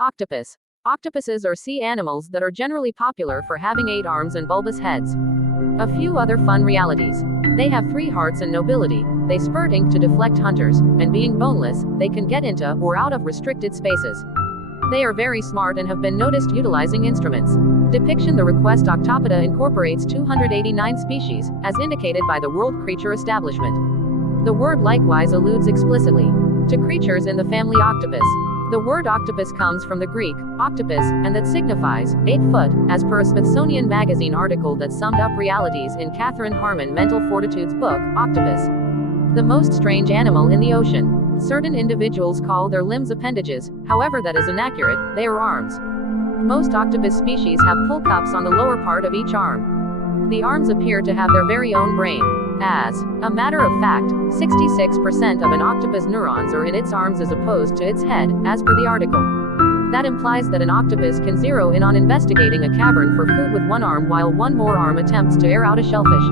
Octopus. Octopuses are sea animals that are generally popular for having 8 arms and bulbous heads. A few other fun realities. They have 3 hearts and nobility, they spurt ink to deflect hunters, and being boneless, they can get into or out of restricted spaces. They are very smart and have been noticed utilizing instruments. Depiction: the request Octopoda incorporates 289 species, as indicated by the World Creature Establishment. The word likewise alludes explicitly to creatures in the family Octopus. The word octopus comes from the Greek, octopus, and that signifies 8 foot, as per a Smithsonian Magazine article that summed up realities in Catherine Harmon Mental Fortitude's book, Octopus. The most strange animal in the ocean. Certain individuals call their limbs appendages, however that is inaccurate, they are arms. Most octopus species have pull cups on the lower part of each arm. The arms appear to have their very own brain. As a matter of fact, 66% of an octopus neurons are in its arms as opposed to its head, as per the article. That implies that an octopus can zero in on investigating a cavern for food with one arm while one more arm attempts to air out a shellfish.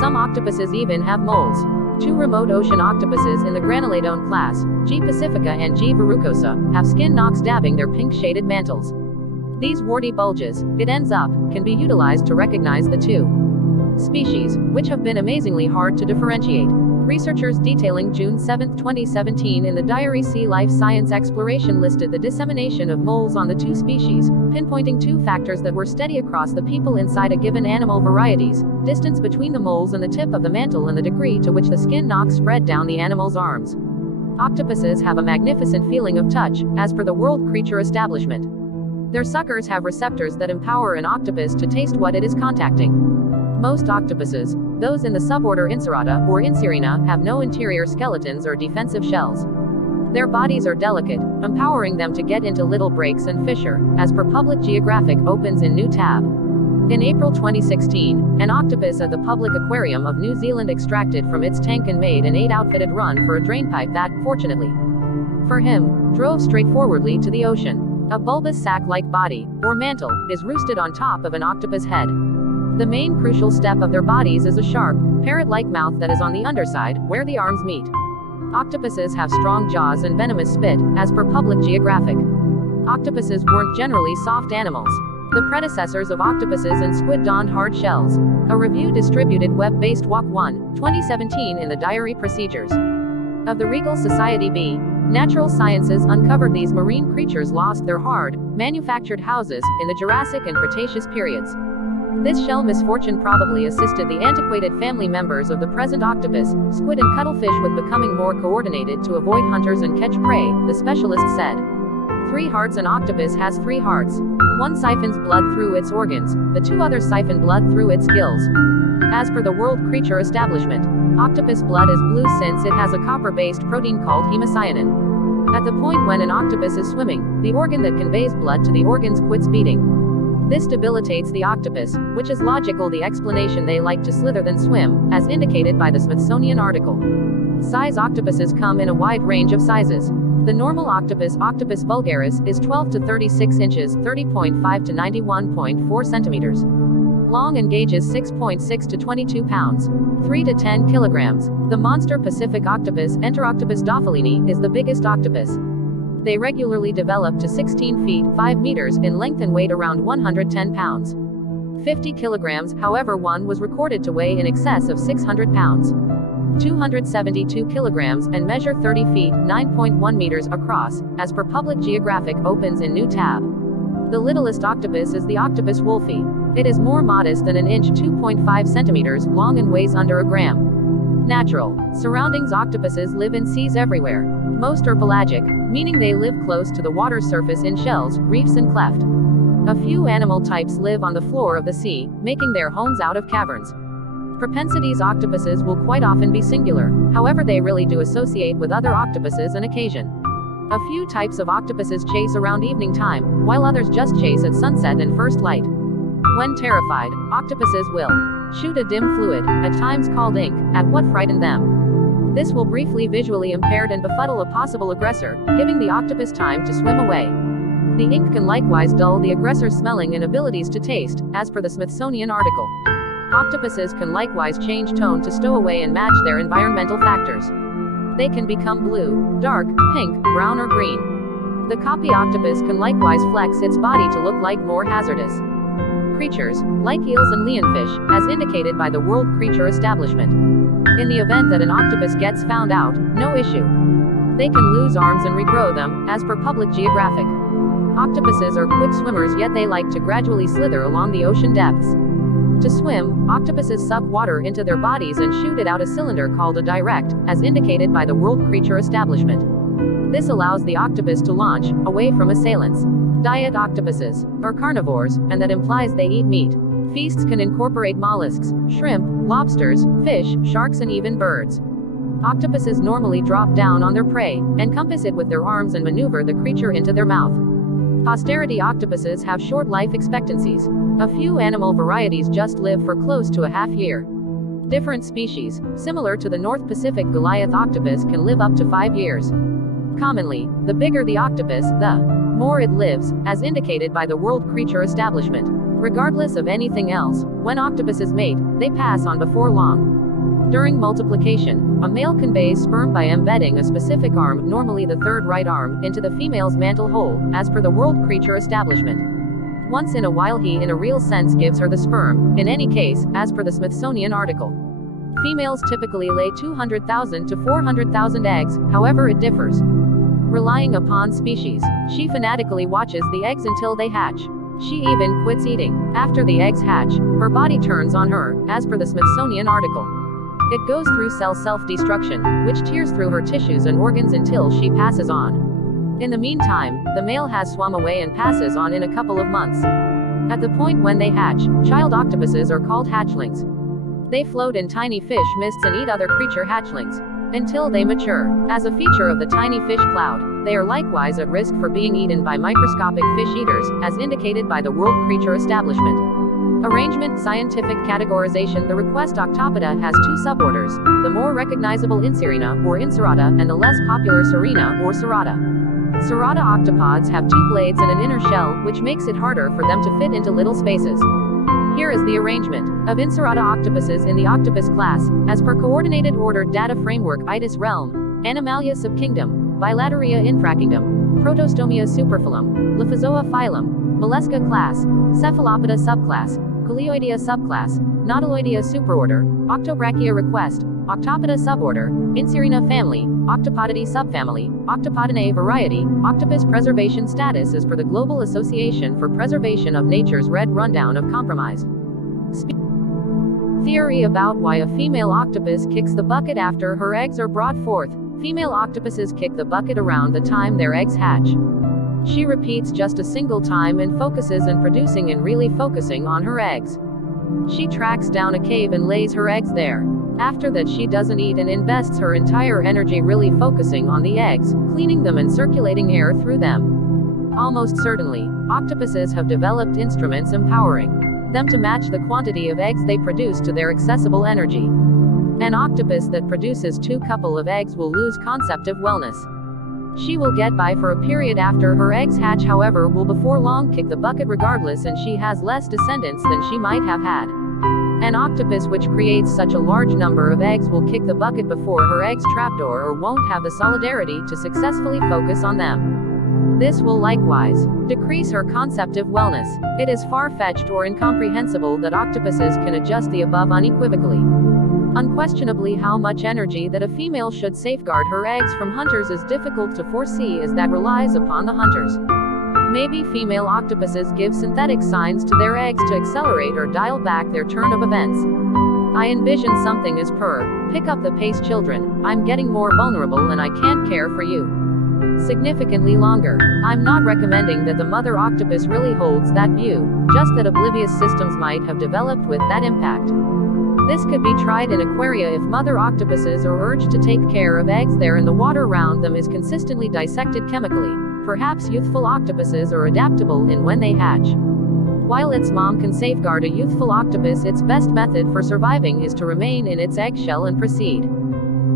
Some octopuses even have moles. 2 remote ocean octopuses in the Granuladone class, G. pacifica and G. verrucosa, have skin knocks dabbing their pink-shaded mantles. These warty bulges, it ends up, can be utilized to recognize the 2 species, which have been amazingly hard to differentiate. Researchers detailing June 7, 2017 in the diary Sea Life Science Exploration listed the dissemination of moles on the 2 species, pinpointing 2 factors that were steady across the people inside a given animal varieties: distance between the moles and the tip of the mantle and the degree to which the skin knocks spread down the animal's arms. Octopuses have a magnificent feeling of touch, as per the World Creature Establishment. Their suckers have receptors that empower an octopus to taste what it is contacting. Most octopuses, those in the suborder Incerata or Incerina, have no interior skeletons or defensive shells. Their bodies are delicate, empowering them to get into little breaks and fissure, as per Public Geographic opens in new tab. In April 2016, an octopus at the Public Aquarium of New Zealand extracted from its tank and made an 8-outfitted run for a drainpipe that, fortunately for him, drove straightforwardly to the ocean. A bulbous sac-like body, or mantle, is roosted on top of an octopus head. The main crucial step of their bodies is a sharp, parrot-like mouth that is on the underside, where the arms meet. Octopuses have strong jaws and venomous spit, as per Public Geographic. Octopuses weren't generally soft animals. The predecessors of octopuses and squid donned hard shells. A review distributed web-based WAC 1, 2017 in the Diary Procedures of the Regal Society B. Natural Sciences uncovered these marine creatures lost their hard, manufactured houses in the Jurassic and Cretaceous periods. This shell misfortune probably assisted the antiquated family members of the present octopus, squid and cuttlefish with becoming more coordinated to avoid hunters and catch prey, the specialist said. 3 hearts. An octopus has 3 hearts. One siphons blood through its organs, the 2 others siphon blood through its gills. As per the World Creature Establishment, octopus blood is blue since it has a copper-based protein called hemocyanin. At the point when an octopus is swimming, the organ that conveys blood to the organs quits beating. This debilitates the octopus, which is logical. The explanation: they like to slither than swim, as indicated by the Smithsonian article. Size: octopuses come in a wide range of sizes. The normal octopus, Octopus vulgaris, is 12 to 36 inches, 30.5 to 91.4 centimeters long, and gauges 6.6 to 22 pounds, 3 to 10 kilograms. The monster Pacific octopus, Enteroctopus dophelini, is the biggest octopus. They regularly develop to 16 feet, 5 meters, in length and weight around 110 pounds. 50 kilograms, however one was recorded to weigh in excess of 600 pounds. 272 kilograms, and measure 30 feet, 9.1 meters, across, as per Public Geographic opens in new tab. The littlest octopus is the octopus wolfie. It is more modest than an inch, 2.5 centimeters, long and weighs under a gram. Natural surroundings: octopuses live in seas everywhere. Most are pelagic, meaning they live close to the water's surface in shells, reefs and cleft. A few animal types live on the floor of the sea, making their homes out of caverns. Propensities: octopuses will quite often be singular, however they really do associate with other octopuses on occasion. A few types of octopuses chase around evening time, while others just chase at sunset and first light. When terrified, octopuses will shoot a dim fluid, at times called ink, at what frightened them. This will briefly visually impaired and befuddle a possible aggressor, giving the octopus time to swim away. The ink can likewise dull the aggressor's smelling and abilities to taste, as per the Smithsonian article. Octopuses can likewise change tone to stow away and match their environmental factors. They can become blue, dark, pink, brown or green. The copy octopus can likewise flex its body to look like more hazardous creatures, like eels and lionfish, as indicated by the World Creature Establishment. In the event that an octopus gets found out, no issue. They can lose arms and regrow them, as per Public Geographic. Octopuses are quick swimmers, yet they like to gradually slither along the ocean depths. To swim, octopuses suck water into their bodies and shoot it out a cylinder called a direct, as indicated by the World Creature Establishment. This allows the octopus to launch away from assailants. Diet: octopuses are carnivores, and that implies they eat meat. Feasts can incorporate mollusks, shrimp, lobsters, fish, sharks, and even birds. Octopuses normally drop down on their prey, encompass it with their arms, and maneuver the creature into their mouth. Posterity: octopuses have short life expectancies. A few animal varieties just live for close to a half year. Different species, similar to the North Pacific Goliath octopus, can live up to 5 years. Commonly, the bigger the octopus, the more it lives, as indicated by the World Creature Establishment. Regardless of anything else, when octopuses mate, they pass on before long. During multiplication, a male conveys sperm by embedding a specific arm, normally the third right arm, into the female's mantle hole, as per the World Creature Establishment. Once in a while he in a real sense gives her the sperm, in any case, as per the Smithsonian article. Females typically lay 200,000 to 400,000 eggs, however it differs. Relying upon species, she fanatically watches the eggs until they hatch. She even quits eating. After the eggs hatch, her body turns on her, as per the Smithsonian article. It goes through cell self-destruction, which tears through her tissues and organs until she passes on. In the meantime, the male has swum away and passes on in a couple of months. At the point when they hatch, child octopuses are called hatchlings. They float in tiny fish mists and eat other creature hatchlings until they mature. As a feature of the tiny fish cloud, they are likewise at risk for being eaten by microscopic fish eaters, as indicated by the World Creature Establishment. Arrangement: scientific categorization. The request octopoda has two suborders, the more recognizable Inserina or Inserata and the less popular Serina or Serrata. Serrata octopods have two blades and an inner shell, which makes it harder for them to fit into little spaces. Here is the arrangement of Inserata octopuses in the octopus class, as per Coordinated Order Data Framework: Itis realm, Animalia subkingdom, Bilateria infrakingdom, Protostomia superphylum, Liphozoa phylum, Mollusca class, Cephalopoda subclass, Coleoidea subclass, Nautiloidea superorder, Octobrachia request, Octopoda suborder, Inserina family, Octopodidae subfamily, Octopodinae variety. Octopus preservation status is per the Global Association for Preservation of Nature's Red Rundown of Compromise. Theory about why a female octopus kicks the bucket after her eggs are brought forth. Female octopuses kick the bucket around the time their eggs hatch. She repeats just a single time and focuses on producing and really focusing on her eggs. She tracks down a cave and lays her eggs there. After that she doesn't eat and invests her entire energy really focusing on the eggs, cleaning them and circulating air through them. Almost certainly, octopuses have developed instruments empowering them to match the quantity of eggs they produce to their accessible energy. An octopus that produces 2 couple of eggs will lose conceptive wellness. She will get by for a period after her eggs hatch, however will before long kick the bucket regardless, and she has less descendants than she might have had. An octopus which creates such a large number of eggs will kick the bucket before her eggs trapdoor or won't have the solidarity to successfully focus on them. This will likewise decrease her conceptive wellness. It is far-fetched or incomprehensible that octopuses can adjust the above unequivocally. Unquestionably, how much energy that a female should safeguard her eggs from hunters is difficult to foresee, as that relies upon the hunters. Maybe female octopuses give synthetic signs to their eggs to accelerate or dial back their turn of events. I envision something as per, pick up the pace children, I'm getting more vulnerable and I can't care for you significantly longer. I'm not recommending that the mother octopus really holds that view, just that oblivious systems might have developed with that impact. This could be tried in aquaria if mother octopuses are urged to take care of eggs there and the water around them is consistently dissected chemically. Perhaps youthful octopuses are adaptable in when they hatch. While its mom can safeguard a youthful octopus, its best method for surviving is to remain in its eggshell and proceed.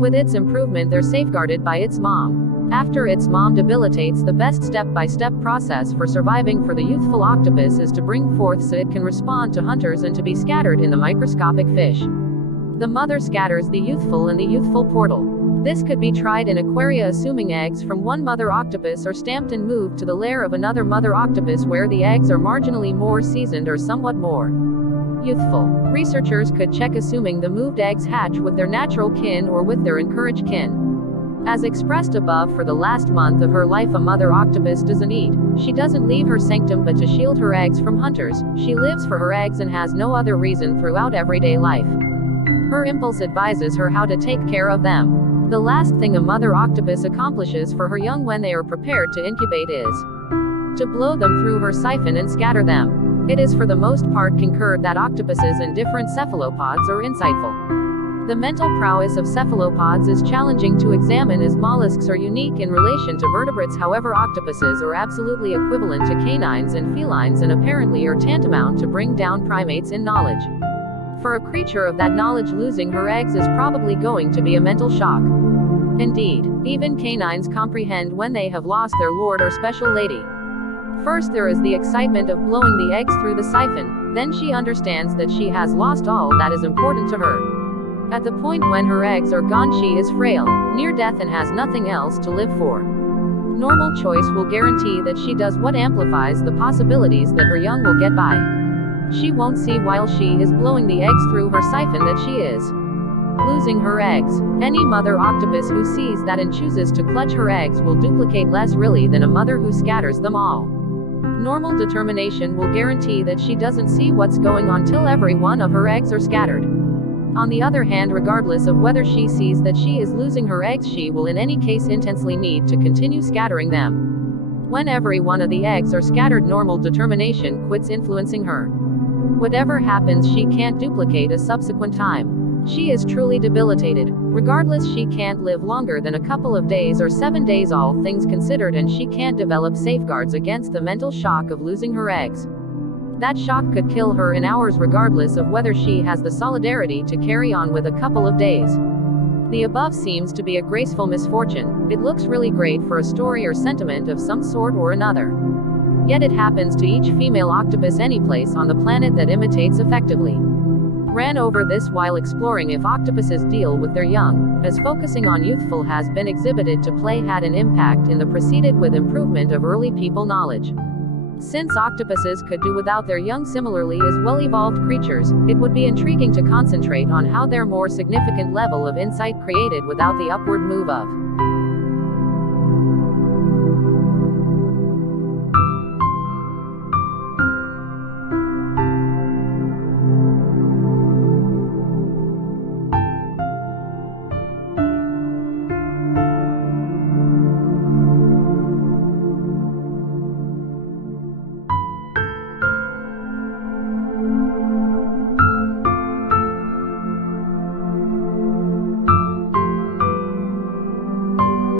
With its improvement, they're safeguarded by its mom. After its mom debilitates, the best step-by-step process for surviving for the youthful octopus is to bring forth so it can respond to hunters and to be scattered in the microscopic fish. The mother scatters the youthful in the youthful portal. This could be tried in aquaria, assuming eggs from one mother octopus are stamped and moved to the lair of another mother octopus where the eggs are marginally more seasoned or somewhat more youthful. Researchers could check assuming the moved eggs hatch with their natural kin or with their encouraged kin. As expressed above, for the last month of her life a mother octopus doesn't eat. She doesn't leave her sanctum but to shield her eggs from hunters. She lives for her eggs and has no other reason throughout everyday life. Her impulse advises her how to take care of them. The last thing a mother octopus accomplishes for her young when they are prepared to incubate is to blow them through her siphon and scatter them. It is for the most part concurred that octopuses and different cephalopods are insightful. The mental prowess of cephalopods is challenging to examine as mollusks are unique in relation to vertebrates. However, octopuses are absolutely equivalent to canines and felines and apparently are tantamount to bring down primates in knowledge. For a creature of that knowledge, losing her eggs is probably going to be a mental shock. Indeed, even canines comprehend when they have lost their lord or special lady. First there is the excitement of blowing the eggs through the siphon, then she understands that she has lost all that is important to her. At the point when her eggs are gone, she is frail, near death, and has nothing else to live for. Normal choice will guarantee that she does what amplifies the possibilities that her young will get by. She won't see while she is blowing the eggs through her siphon that she is losing her eggs. Any mother octopus who sees that and chooses to clutch her eggs will duplicate less really than a mother who scatters them all. Normal determination will guarantee that she doesn't see what's going on till every one of her eggs are scattered. On the other hand, regardless of whether she sees that she is losing her eggs, she will in any case intensely need to continue scattering them. When every one of the eggs are scattered, normal determination quits influencing her. Whatever happens, she can't duplicate a subsequent time. She is truly debilitated. Regardless, she can't live longer than a couple of days or 7 days, all things considered, and she can't develop safeguards against the mental shock of losing her eggs. That shock could kill her in hours, regardless of whether she has the solidarity to carry on with a couple of days. The above seems to be a graceful misfortune. It looks really great for a story or sentiment of some sort or another. Yet it happens to each female octopus any place on the planet that imitates effectively. Ran over this while exploring if octopuses deal with their young, as focusing on youthful has been exhibited to play had an impact in the preceded with improvement of early people knowledge. Since octopuses could do without their young similarly as well-evolved creatures, it would be intriguing to concentrate on how their more significant level of insight created without the upward move of